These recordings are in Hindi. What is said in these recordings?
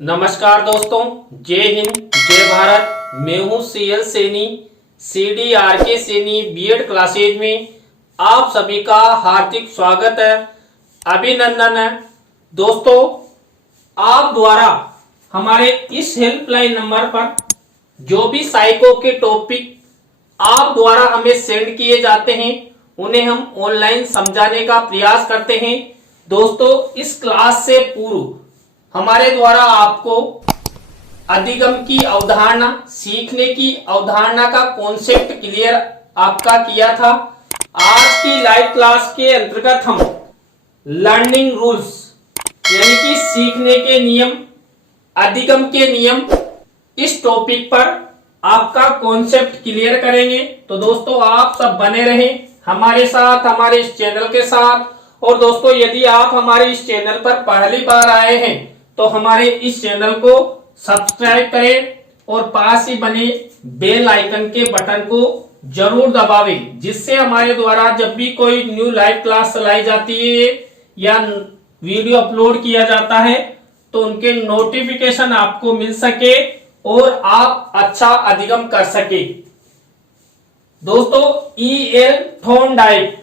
नमस्कार दोस्तों, जय हिंद जय भारत। मैं हूं CL Saini, CDRK Saini BEd classes में आप सभी का हार्दिक स्वागत है, अभिनंदन है। दोस्तों, आप द्वारा हमारे इस हेल्पलाइन नंबर पर जो भी साइको के टॉपिक आप द्वारा हमें सेंड किए जाते हैं उन्हें हम ऑनलाइन समझाने का प्रयास करते हैं। दोस्तों, इस क्लास से पूर्व हमारे द्वारा आपको अधिगम की अवधारणा, सीखने की अवधारणा का कॉन्सेप्ट क्लियर आपका किया था। आज की लाइव क्लास के अंतर्गत हम लर्निंग रूल्स यानी कि सीखने के नियम, अधिगम के नियम, इस टॉपिक पर आपका कॉन्सेप्ट क्लियर करेंगे। तो दोस्तों, आप सब बने रहें हमारे साथ, हमारे इस चैनल के साथ। और दोस्तों, यदि आप हमारे इस चैनल पर पहली बार आए हैं तो हमारे इस चैनल को सब्सक्राइब करें और पास ही बने बेल आइकन के बटन को जरूर दबावें, जिससे हमारे द्वारा जब भी कोई न्यू लाइव क्लास चलाई जाती है या वीडियो अपलोड किया जाता है तो उनके नोटिफिकेशन आपको मिल सके और आप अच्छा अधिगम कर सके। दोस्तों, E.L. थॉर्नडाइक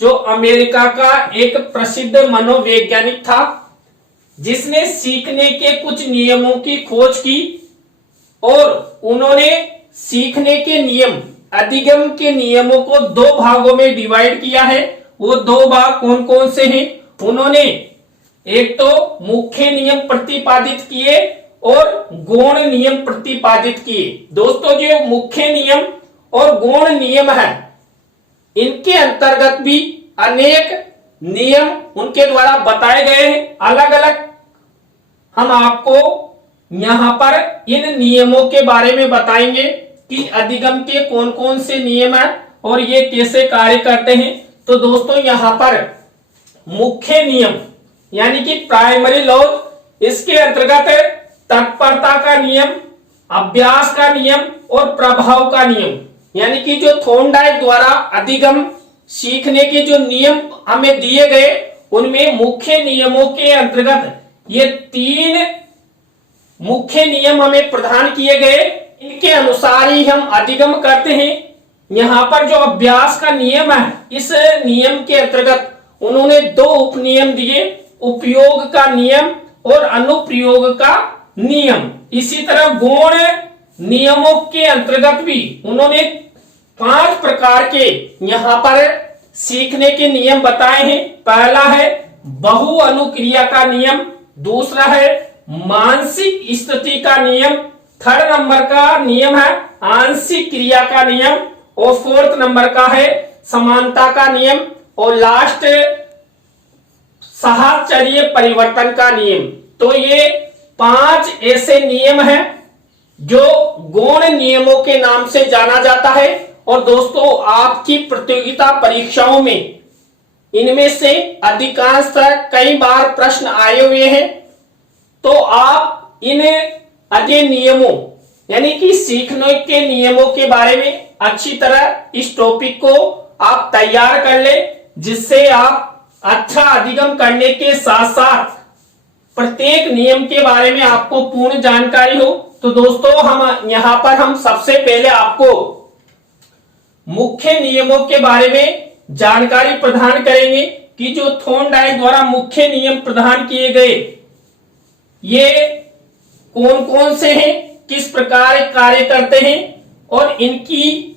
जो अमेरिका का एक प्रसिद्ध मनोवैज्ञानिक था, जिसने सीखने के कुछ नियमों की खोज की और उन्होंने सीखने के नियम, अधिगम के नियमों को दो भागों में डिवाइड किया है। वो दो भाग कौन कौन से हैं? उन्होंने एक तो मुख्य नियम प्रतिपादित किए और गौण नियम प्रतिपादित किए। दोस्तों, जो मुख्य नियम और गौण नियम है, इनके अंतर्गत भी अनेक नियम उनके द्वारा बताए गए हैं। अलग अलग हम आपको यहां पर इन नियमों के बारे में बताएंगे कि अधिगम के कौन कौन से नियम हैं और ये कैसे कार्य करते हैं। तो दोस्तों, यहां पर मुख्य नियम यानी कि प्राइमरी लॉ, इसके अंतर्गत तत्परता का नियम, अभ्यास का नियम और प्रभाव का नियम, यानी कि जो थॉर्नडाइक द्वारा अधिगम सीखने के जो नियम हमें दिए गए, उनमें मुख्य नियमों के अंतर्गत ये तीन मुख्य नियम हमें प्रदान किए गए। इनके अनुसार ही हम अधिगम करते हैं। यहाँ पर जो अभ्यास का नियम है, इस नियम के अंतर्गत उन्होंने दो उपनियम दिए, उपयोग का नियम और अनुप्रयोग का नियम। इसी तरह गौण नियमों के अंतर्गत भी उन्होंने 5 प्रकार के यहाँ पर सीखने के नियम बताए हैं। पहला है बहु अनुक्रिया का नियम, दूसरा है मानसिक स्थिति का नियम, थर्ड नंबर का नियम है आंशिक क्रिया का नियम और फोर्थ नंबर का है समानता का नियम और लास्ट साहचर्य परिवर्तन का नियम। तो ये 5 ऐसे नियम हैं जो गौण नियमों के नाम से जाना जाता है। और दोस्तों, आपकी प्रतियोगिता परीक्षाओं में इनमें से अधिकांशतः कई बार प्रश्न आए हुए हैं। तो आप इन अध्ययन नियमों यानी कि सीखने के नियमों के बारे में अच्छी तरह इस टॉपिक को आप तैयार कर ले, जिससे आप अच्छा अधिगम करने के साथ साथ प्रत्येक नियम के बारे में आपको पूर्ण जानकारी हो। तो दोस्तों, हम सबसे पहले आपको मुख्य नियमों के बारे में जानकारी प्रदान करेंगे कि जो थॉर्नडाइक द्वारा मुख्य नियम प्रदान किए गए, ये कौन कौन से हैं, किस प्रकार कार्य करते हैं और इनकी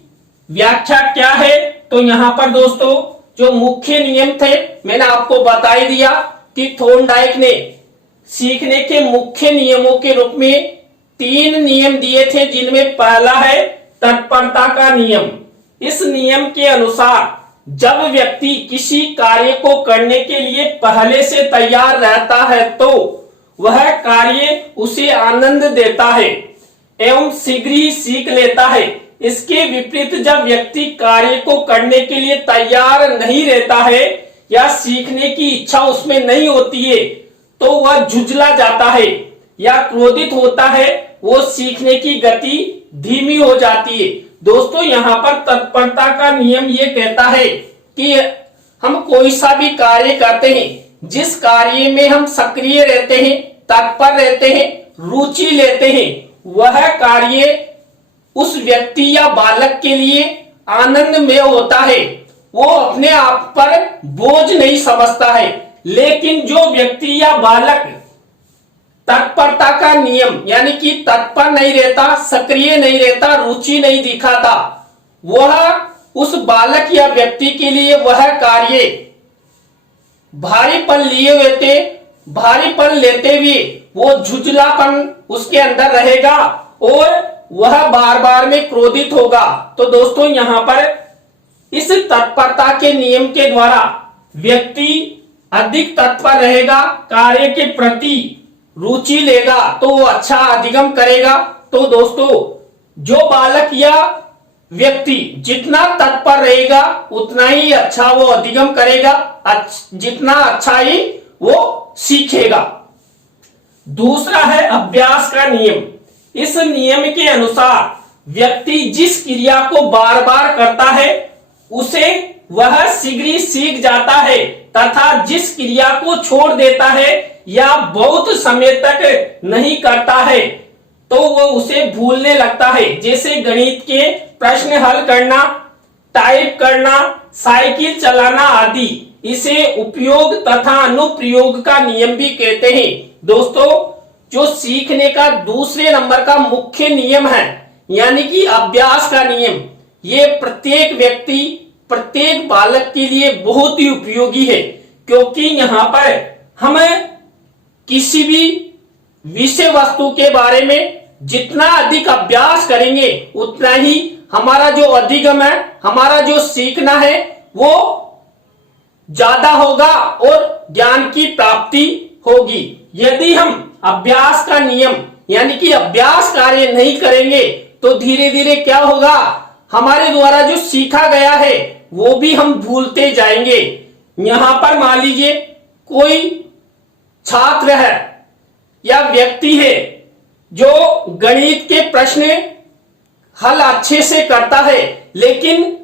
व्याख्या क्या है। तो यहाँ पर दोस्तों, जो मुख्य नियम थे, मैंने आपको बता ही दिया कि थॉर्नडाइक ने सीखने के मुख्य नियमों के रूप में 3 नियम दिए थे, जिनमें पहला है तत्परता का नियम। इस नियम के अनुसार जब व्यक्ति किसी कार्य को करने के लिए पहले से तैयार रहता है तो वह कार्य उसे आनंद देता है एवं शीघ्र ही सीख लेता है। इसके विपरीत जब व्यक्ति कार्य को करने के लिए तैयार नहीं रहता है या सीखने की इच्छा उसमें नहीं होती है तो वह झुंझला जाता है या क्रोधित होता है, वो सीखने की गति धीमी हो जाती है। दोस्तों, यहाँ पर तत्परता का नियम ये कहता है कि हम कोई सा भी कार्य करते हैं, जिस कार्य में हम सक्रिय रहते हैं, तत्पर रहते हैं, रुचि लेते हैं वह कार्य उस व्यक्ति या बालक के लिए आनंदमय होता है, वो अपने आप पर बोझ नहीं समझता है। लेकिन जो व्यक्ति या बालक तत्परता का नियम यानी कि तत्पर नहीं रहता, सक्रिय नहीं रहता, रुचि नहीं दिखाता, वह उस बालक या व्यक्ति के लिए वह कार्य भारीपन लेते हुए वो झुंझलापन उसके अंदर रहेगा और वह बार बार में क्रोधित होगा। तो दोस्तों यहां पर इस तत्परता के नियम के द्वारा व्यक्ति अधिक तत्पर रहेगा, कार्य के प्रति रुचि लेगा तो वो अच्छा अधिगम करेगा। तो दोस्तों जो बालक या व्यक्ति जितना तत्पर रहेगा उतना ही अच्छा वो अधिगम करेगा, जितना अच्छा ही वो सीखेगा। दूसरा है अभ्यास का नियम। इस नियम के अनुसार व्यक्ति जिस क्रिया को बार बार करता है उसे वह शीघ्र सीख जाता है तथा जिस क्रिया को छोड़ देता है या बहुत समय तक नहीं करता है तो वो उसे भूलने लगता है। जैसे गणित के प्रश्न हल करना, टाइप करना, साइकिल चलाना आदि। इसे उपयोग तथा अनुप्रयोग का नियम भी कहते हैं। दोस्तों जो सीखने का दूसरे नंबर का मुख्य नियम है यानी कि अभ्यास का नियम, ये प्रत्येक व्यक्ति प्रत्येक बालक के लिए बहुत ही उपयोगी है, क्योंकि यहाँ पर हम किसी भी विषय वस्तु के बारे में जितना अधिक अभ्यास करेंगे उतना ही हमारा जो अधिगम है, हमारा जो सीखना है वो ज्यादा होगा और ज्ञान की प्राप्ति होगी। यदि हम अभ्यास का नियम यानी कि अभ्यास कार्य नहीं करेंगे तो धीरे धीरे क्या होगा, हमारे द्वारा जो सीखा गया है वो भी हम भूलते जाएंगे। यहां पर मान लीजिए कोई छात्र है या व्यक्ति है जो गणित के प्रश्न हल अच्छे से करता है, लेकिन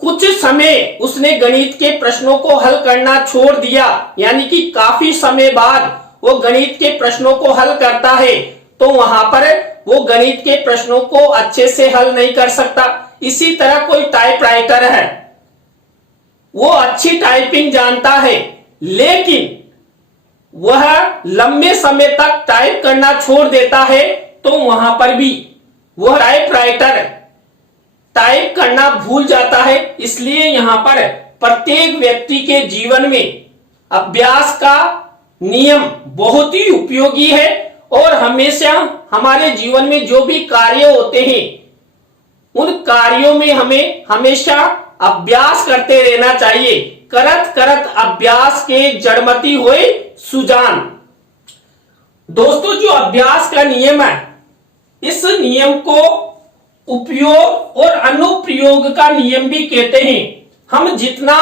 कुछ समय उसने गणित के प्रश्नों को हल करना छोड़ दिया, यानी कि काफी समय बाद वो गणित के प्रश्नों को हल करता है, तो वहां पर वो गणित के प्रश्नों को अच्छे से हल नहीं कर सकता। इसी तरह कोई टाइपराइटर है, वो अच्छी टाइपिंग जानता है, लेकिन वह लंबे समय तक टाइप करना छोड़ देता है, तो वहां पर भी वह टाइपराइटर टाइप करना भूल जाता है। इसलिए यहां पर प्रत्येक व्यक्ति के जीवन में अभ्यास का नियम बहुत ही उपयोगी है और हमेशा हमारे जीवन में जो भी कार्य होते हैं उन कार्यों में हमें हमेशा अभ्यास करते रहना चाहिए। करत करत अभ्यास के जड़मति होए सुजान। दोस्तों जो अभ्यास का नियम है, इस नियम को उपयोग और अनुप्रयोग का नियम भी कहते हैं। हम जितना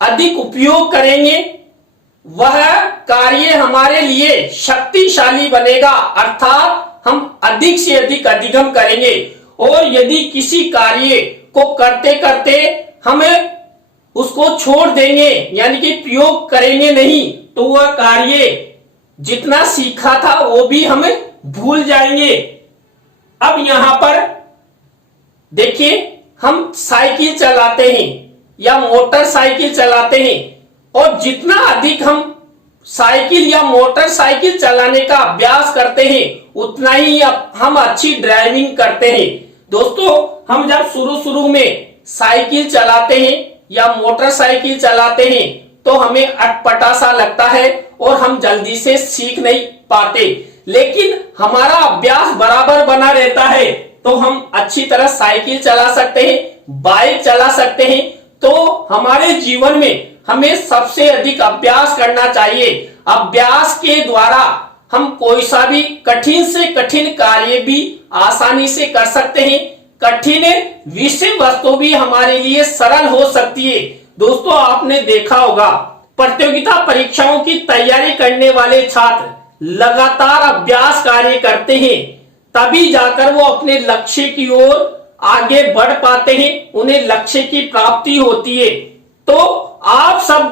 अधिक उपयोग करेंगे वह कार्य हमारे लिए शक्तिशाली बनेगा, अर्थात हम अधिक से अधिक अधिगम करेंगे। और यदि किसी कार्य को करते करते हमें उसको छोड़ देंगे यानी कि प्रयोग करेंगे नहीं, तो वह कार्य जितना सीखा था वो भी हमें भूल जाएंगे। अब यहां पर देखिए, हम साइकिल चलाते हैं या मोटरसाइकिल चलाते हैं और जितना अधिक हम साइकिल या मोटरसाइकिल चलाने का अभ्यास करते हैं उतना ही हम अच्छी ड्राइविंग करते हैं। दोस्तों हम जब शुरू में साइकिल चलाते हैं या मोटरसाइकिल चलाते हैं तो हमें अटपटा सा लगता है और हम जल्दी से सीख नहीं पाते, लेकिन हमारा अभ्यास बराबर बना रहता है तो हम अच्छी तरह साइकिल चला सकते हैं, बाइक चला सकते हैं। तो हमारे जीवन में हमें सबसे अधिक अभ्यास करना चाहिए। अभ्यास के द्वारा हम कोई सा भी कठिन से कठिन कार्य भी आसानी से कर सकते हैं। कठिन विषय वस्तु भी हमारे लिए सरल हो सकती है। दोस्तों आपने देखा होगा, प्रतियोगिता परीक्षाओं की तैयारी करने वाले छात्र लगातार अभ्यास कार्य करते हैं, तभी जाकर वो अपने लक्ष्य की ओर आगे बढ़ पाते हैं, उन्हें लक्ष्य की प्राप्ति होती है। तो आप सब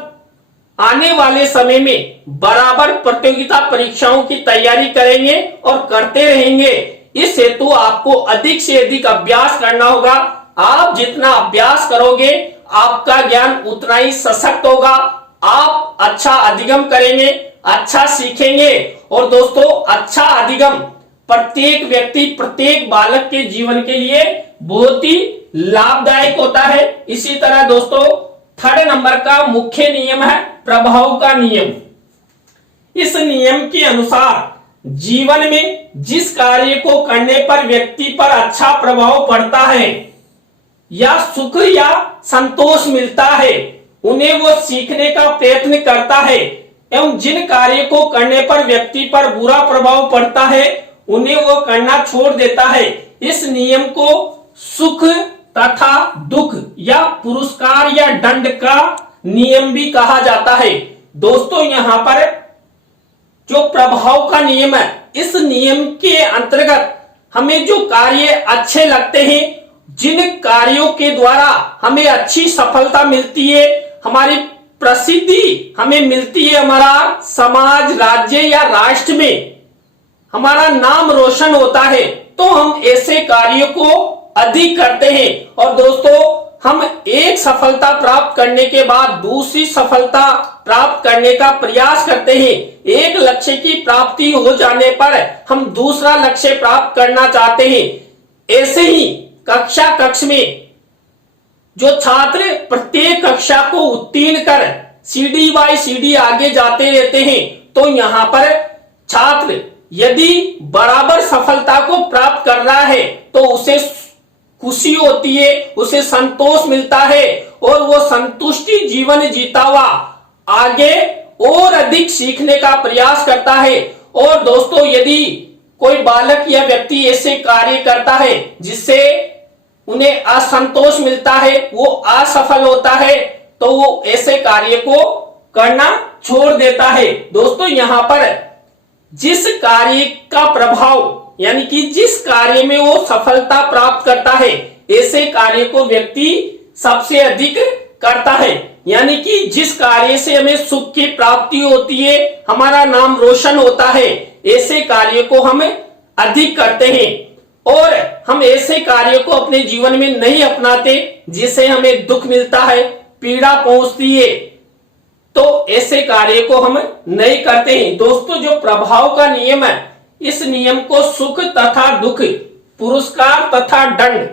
आने वाले समय में बराबर प्रतियोगिता परीक्षाओं की तैयारी करेंगे और करते रहेंगे। इस हेतु आपको अधिक से अधिक अभ्यास करना होगा। आप जितना अभ्यास करोगे आपका ज्ञान उतना ही सशक्त होगा। आप अच्छा अधिगम करेंगे, अच्छा सीखेंगे। और दोस्तों, अच्छा अधिगम प्रत्येक व्यक्ति, प्रत्येक बालक के जीवन के लिए बहुत ही लाभदायक होता है। इसी तरह दोस्तों, थर्ड नंबर का मुख्य नियम है प्रभाव का नियम। इस नियम के अनुसार जीवन में जिस कार्य को करने पर व्यक्ति पर अच्छा प्रभाव पड़ता है या सुख या संतोष मिलता है, उन्हें वो सीखने का प्रयत्न करता है, एवं जिन कार्य को करने पर व्यक्ति पर बुरा प्रभाव पड़ता है उन्हें वो करना छोड़ देता है। इस नियम को सुख तथा दुख या पुरस्कार या दंड का नियम भी कहा जाता है। दोस्तों, यहां पर जो प्रभाव का नियम है, इस नियम के अंतर्गत हमें जो कार्य अच्छे लगते हैं, जिन कार्यों के द्वारा हमें अच्छी सफलता मिलती है, हमारी प्रसिद्धि हमें मिलती है, हमारा समाज, राज्य या राष्ट्र में हमारा नाम रोशन होता है, तो हम ऐसे कार्यों को अधिक करते हैं। और दोस्तों, हम एक सफलता प्राप्त करने के बाद दूसरी सफलता प्राप्त करने का प्रयास करते हैं। एक लक्ष्य की प्राप्ति हो जाने पर हम दूसरा लक्ष्य प्राप्त करना चाहते हैं। ऐसे ही कक्ष में जो छात्र प्रत्येक कक्षा को उत्तीर्ण कर सीढ़ी बाय सीढ़ी आगे जाते रहते हैं, तो यहाँ पर छात्र यदि बराबर सफलता को प्राप्त कर रहा है तो उसे खुशी होती है, उसे संतोष मिलता है और वो संतुष्टि जीवन जीता हुआ आगे और अधिक सीखने का प्रयास करता है। और दोस्तों, यदि कोई बालक या व्यक्ति ऐसे कार्य करता है जिससे उन्हें असंतोष मिलता है, वो असफल होता है, तो वो ऐसे कार्य को करना छोड़ देता है। दोस्तों, यहाँ पर जिस कार्य का प्रभाव यानी कि जिस कार्य में वो सफलता प्राप्त करता है, ऐसे कार्य को व्यक्ति सबसे अधिक करता है। यानी कि जिस कार्य से हमें सुख की प्राप्ति होती है, हमारा नाम रोशन होता है, ऐसे कार्य को हम अधिक करते हैं। और हम ऐसे कार्य को अपने जीवन में नहीं अपनाते जिससे हमें दुख मिलता है, पीड़ा पहुंचती है, तो ऐसे कार्य को हम नहीं करते हैं। दोस्तों, जो प्रभाव का नियम है, इस नियम को सुख तथा दुख, पुरस्कार तथा दंड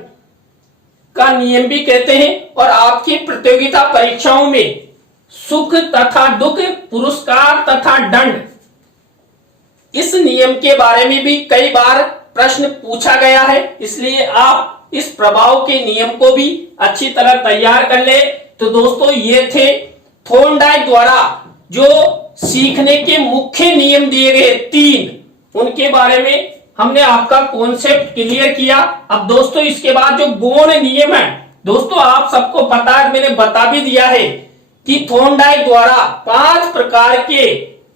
का नियम भी कहते हैं। और आपकी प्रतियोगिता परीक्षाओं में सुख तथा दुख, पुरस्कार तथा दंड, इस नियम के बारे में भी कई बार प्रश्न पूछा गया है, इसलिए आप इस प्रभाव के नियम को भी अच्छी तरह तैयार कर ले। तो दोस्तों, ये थे थॉर्नडाइक द्वारा जो सीखने के मुख्य नियम दिए गए 3, उनके बारे में हमने आपका कॉन्सेप्ट क्लियर किया। अब दोस्तों, इसके बाद जो गौण नियम है, दोस्तों आप सबको पता है, मैंने बता भी दिया है कि थॉर्नडाइक द्वारा 5 प्रकार के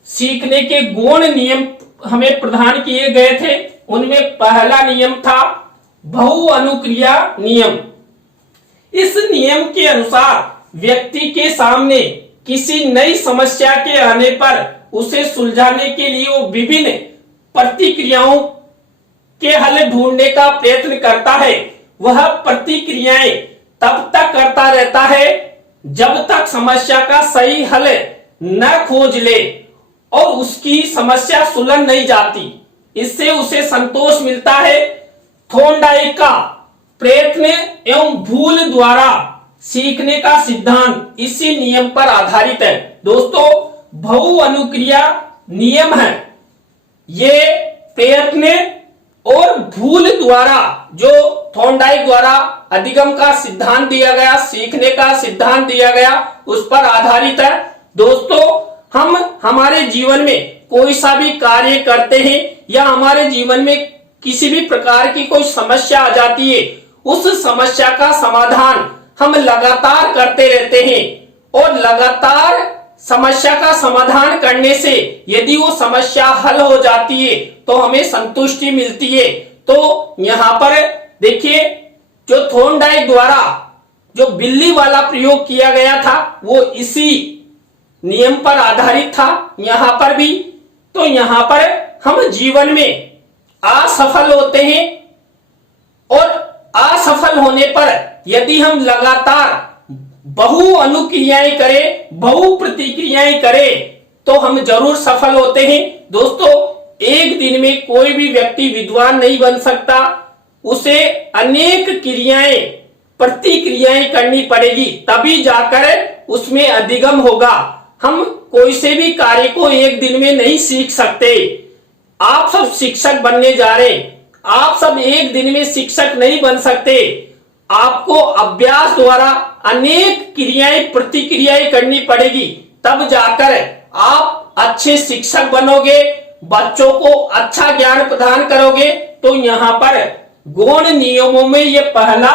सीखने के गौण नियम हमें प्रदान किए गए थे। उनमें पहला नियम था बहु अनुक्रिया नियम। इस नियम के अनुसार व्यक्ति के सामने किसी नई समस्या के आने पर उसे सुलझाने के लिए वो विभिन्न प्रतिक्रियाओं के हल ढूंढने का प्रयत्न करता है। वह प्रतिक्रियाएं तब तक करता रहता है जब तक समस्या का सही हल न खोज ले और उसकी समस्या सुलझ नहीं जाती। इससे उसे संतोष मिलता है। थॉर्नडाइक का प्रयत्न एवं भूल द्वारा सीखने का सिद्धांत इसी नियम पर आधारित है। दोस्तों, बहु अनुक्रिया नियम है, ये प्रयत्न और भूल द्वारा जो थॉर्नडाइक द्वारा अधिगम का सिद्धांत दिया गया, सीखने का सिद्धांत दिया गया, उस पर आधारित है। दोस्तों, हम हमारे जीवन में कोई सा भी कार्य करते हैं या हमारे जीवन में किसी भी प्रकार की कोई समस्या आ जाती है, उस समस्या का समाधान हम लगातार करते रहते हैं। और लगातार समस्या का समाधान करने से यदि वो समस्या हल हो जाती है तो हमें संतुष्टि मिलती है। तो यहाँ पर देखिए, जो थॉर्नडाइक द्वारा जो बिल्ली वाला प्रयोग किया गया था, वो इसी नियम पर आधारित था, यहां पर भी। तो यहां पर हम जीवन में असफल होते हैं और असफल होने पर यदि हम लगातार बहु अनुक्रियाएं करें, बहु प्रतिक्रियाएं करें, तो हम जरूर सफल होते हैं। दोस्तों, एक दिन में कोई भी व्यक्ति विद्वान नहीं बन सकता, उसे अनेक क्रियाएं, प्रतिक्रियाएं करनी पड़ेगी, तभी जाकर उसमें अधिगम होगा। हम कोई से भी कार्य को एक दिन में नहीं सीख सकते। आप सब शिक्षक बनने जा रहे हैं, आप सब एक दिन में शिक्षक नहीं बन सकते। आपको अभ्यास द्वारा अनेक क्रियाएं, प्रतिक्रियाएं करनी पड़ेगी, तब जाकर आप अच्छे शिक्षक बनोगे, बच्चों को अच्छा ज्ञान प्रदान करोगे। तो यहां पर गौण नियमों में ये पहला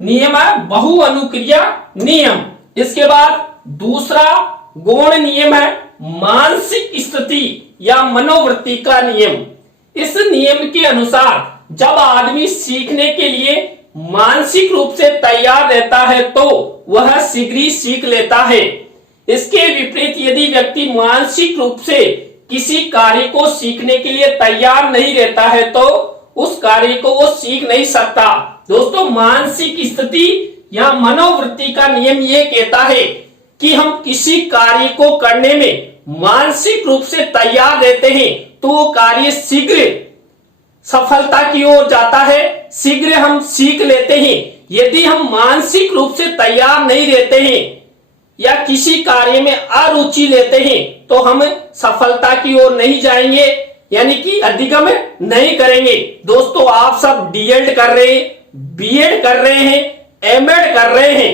नियम है, बहु अनुक्रिया नियम। इसके बाद दूसरा गौण नियम है मानसिक स्थिति या मनोवृत्ति का नियम। इस नियम के अनुसार जब आदमी सीखने के लिए मानसिक रूप से तैयार रहता है तो वह शीघ्र ही सीख लेता है। इसके विपरीत यदि व्यक्ति मानसिक रूप से किसी कार्य को सीखने के लिए तैयार नहीं रहता है तो उस कार्य को वो सीख नहीं सकता। दोस्तों, मानसिक स्थिति या मनोवृत्ति का नियम ये कहता है कि हम किसी कार्य को करने में मानसिक रूप से तैयार रहते हैं तो वो कार्य शीघ्र सफलता की ओर जाता है, शीघ्र हम सीख लेते हैं। यदि हम मानसिक रूप से तैयार नहीं रहते हैं या किसी कार्य में अरुचि लेते हैं तो हम सफलता की ओर नहीं जाएंगे, यानी कि अधिगम नहीं करेंगे। दोस्तों, आप सब डीएड कर रहे हैं, बीएड कर रहे हैं, एमएड कर रहे हैं,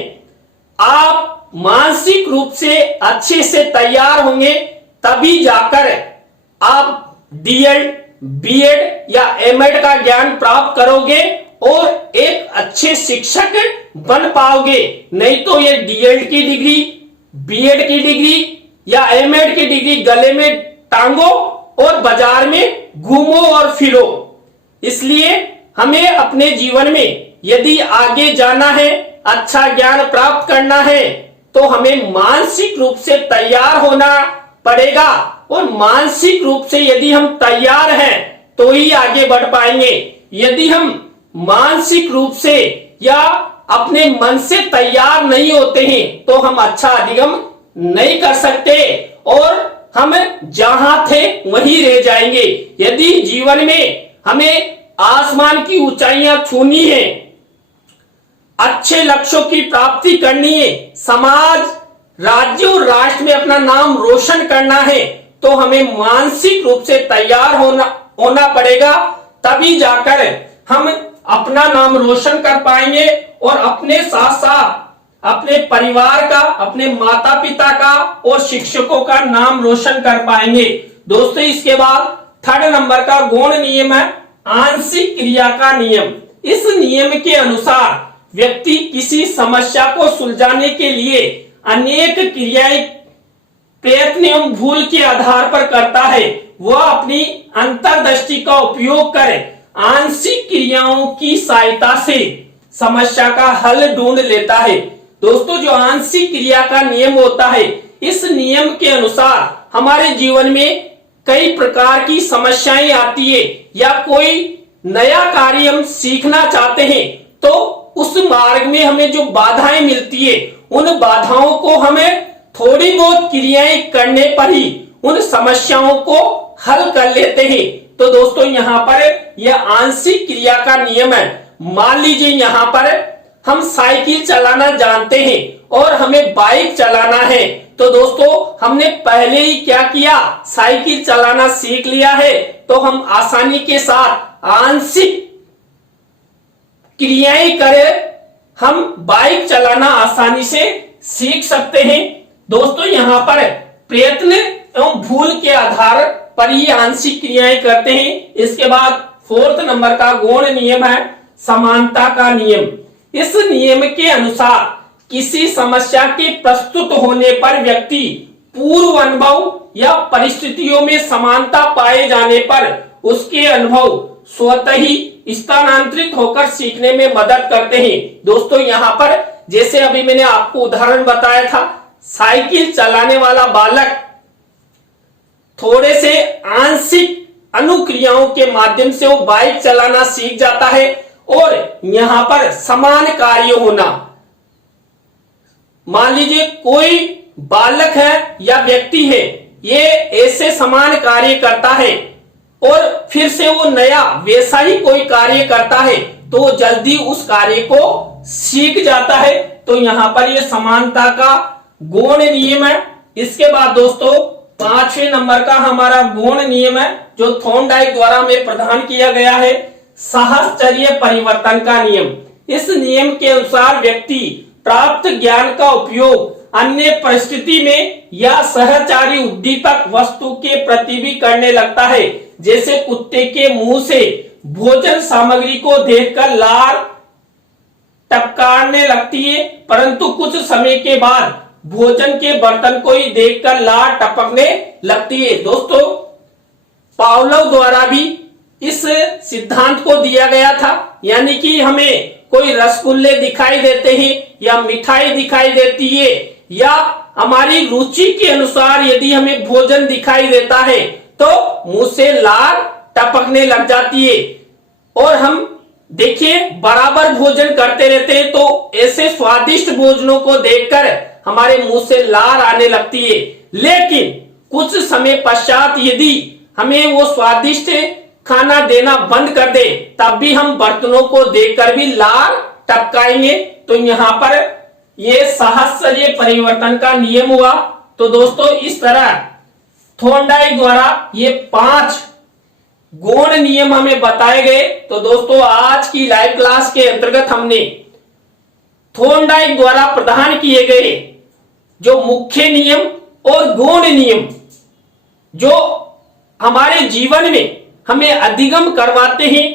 आप मानसिक रूप से अच्छे से तैयार होंगे तभी जाकर आप डीएड, बीएड या एमएड का ज्ञान प्राप्त करोगे और एक अच्छे शिक्षक बन पाओगे। नहीं तो ये डीएड की डिग्री, बीएड की डिग्री या एमएड की डिग्री गले में टांगो और बाजार में घूमो और फिरो। इसलिए हमें अपने जीवन में यदि आगे जाना है, अच्छा ज्ञान प्राप्त करना है, तो हमें मानसिक रूप से तैयार होना पड़ेगा और मानसिक रूप से यदि हम तैयार हैं तो ही आगे बढ़ पाएंगे। यदि हम मानसिक रूप से या अपने मन से तैयार नहीं होते हैं तो हम अच्छा अधिगम नहीं कर सकते और हम जहां थे वहीं रह जाएंगे। यदि जीवन में हमें आसमान की ऊंचाइयां छूनी है, अच्छे लक्ष्यों की प्राप्ति करनी है, समाज, राज्य और राष्ट्र में अपना नाम रोशन करना है, तो हमें मानसिक रूप से तैयार होना पड़ेगा। तभी जाकर हम अपना नाम रोशन कर पाएंगे और अपने साथ साथ अपने परिवार का, अपने माता पिता का और शिक्षकों का नाम रोशन कर पाएंगे। दोस्तों, इसके बाद थर्ड नंबर का गौण नियम है आंशिक क्रिया का नियम। इस नियम के अनुसार व्यक्ति किसी समस्या को सुलझाने के लिए अनेक क्रियाएं प्रयत्न एवं भूल के आधार पर करता है। वह अपनी अंतर्दृष्टि का उपयोग कर आंशिक क्रियाओं की सहायता से समस्या का हल ढूंढ लेता है। दोस्तों, जो आंशिक क्रिया का नियम होता है, इस नियम के अनुसार हमारे जीवन में कई प्रकार की समस्याएं आती है या कोई नया कार्य हम सीखना चाहते हैं तो उस मार्ग में हमें जो बाधाएं मिलती है, उन बाधाओं को हमें थोड़ी बहुत क्रियाएं करने पर ही उन समस्याओं को हल कर लेते हैं। तो दोस्तों, यहाँ पर यह आंशिक क्रिया का नियम है। मान लीजिए यहाँ पर हम साइकिल चलाना जानते हैं और हमें बाइक चलाना है, तो दोस्तों हमने पहले ही क्या किया, साइकिल चलाना सीख लिया है, तो हम आसानी के साथ आंशिक क्रियाएं करें, हम बाइक चलाना आसानी से सीख सकते हैं। दोस्तों, यहाँ पर प्रयत्न एवं भूल के आधार पर ही आंशिक क्रियाएं करते हैं। इसके बाद फोर्थ नंबर का गौण नियम है समानता का नियम। इस नियम के अनुसार किसी समस्या के प्रस्तुत होने पर व्यक्ति पूर्व अनुभव या परिस्थितियों में समानता पाए जाने पर उसके अनुभव स्वतः ही स्थानांतरित होकर सीखने में मदद करते हैं। दोस्तों, यहाँ पर जैसे अभी मैंने आपको उदाहरण बताया था, साइकिल चलाने वाला बालक थोड़े से आंशिक अनुक्रियाओं के माध्यम से वो बाइक चलाना सीख जाता है। और यहां पर समान कार्य होना, मान लीजिए कोई बालक है या व्यक्ति है, ये ऐसे समान कार्य करता है और फिर से वो नया वैसा ही कोई कार्य करता है तो वो जल्दी उस कार्य को सीख जाता है। तो यहां पर ये समानता का गौण नियम है। इसके बाद दोस्तों 5वें नंबर का हमारा गौण नियम है जो थॉर्नडाइक द्वारा हमें प्रदान किया गया है, सहचर्य परिवर्तन का नियम। इस नियम के अनुसार व्यक्ति प्राप्त ज्ञान का उपयोग अन्य परिस्थिति में या सहचारी उद्दीपक वस्तु के प्रति भी करने लगता है। जैसे कुत्ते के मुंह से भोजन सामग्री को देखकर लार टपकाने लगती है, परंतु कुछ समय के बाद भोजन के बर्तन को ही देखकर लार टपकने लगती है। दोस्तों पावलोव द्वारा भी इस सिद्धांत को दिया गया था, यानी कि हमें कोई रसगुल्ले दिखाई देते हैं या मिठाई दिखाई देती है या हमारी रुचि के अनुसार यदि हमें भोजन दिखाई देता है तो मुंह से लार टपकने लग जाती है। और हम देखिए बराबर भोजन करते रहते हैं तो ऐसे स्वादिष्ट भोजनों को देखकर हमारे मुंह से लार आने लगती है, लेकिन कुछ समय पश्चात यदि हमें वो स्वादिष्ट खाना देना बंद कर दे तब भी हम बर्तनों को देखकर भी लार टपकाएंगे। तो यहाँ पर ये सहचर्य परिवर्तन का नियम हुआ। तो दोस्तों इस तरह थॉर्नडाइक द्वारा ये 5 गौण नियम हमें बताए गए। तो दोस्तों आज की लाइव क्लास के अंतर्गत हमने थॉर्नडाइक द्वारा प्रदान किए गए जो मुख्य नियम और गौण नियम जो हमारे जीवन में हमें अधिगम करवाते हैं,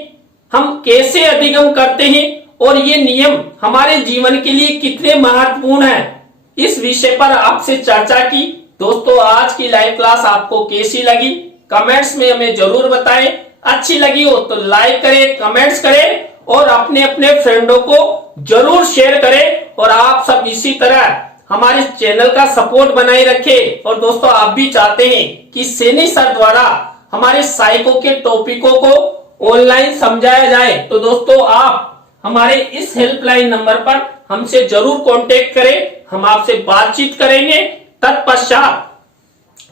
हम कैसे अधिगम करते हैं और ये नियम हमारे जीवन के लिए कितने महत्वपूर्ण हैं, इस विषय पर आपसे चर्चा की। दोस्तों आज की लाइव क्लास आपको कैसी लगी कमेंट्स में हमें जरूर बताएं। अच्छी लगी हो तो लाइक करें, कमेंट्स करें और अपने अपने फ्रेंडों को जरूर शेयर करें। और आप सब इसी तरह हमारे चैनल का सपोर्ट बनाए रखें। और दोस्तों आप भी चाहते हैं कि सैनी सर द्वारा हमारे साइको के टॉपिकों को ऑनलाइन समझाया जाए तो दोस्तों आप हमारे इस हेल्पलाइन नंबर पर हमसे जरूर कांटेक्ट करें, हम आपसे बातचीत करेंगे। तत्पश्चात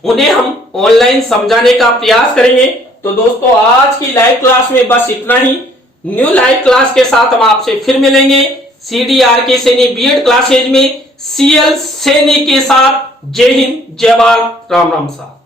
उन्हें हम ऑनलाइन समझाने का प्रयास करेंगे। तो दोस्तों आज की लाइव क्लास में बस इतना ही। न्यू लाइव क्लास के साथ हम आपसे फिर मिलेंगे CDRK सैनी बीएड क्लासेज में CL सैनी के साथ। जय हिंद, जय भारत, राम राम साहब।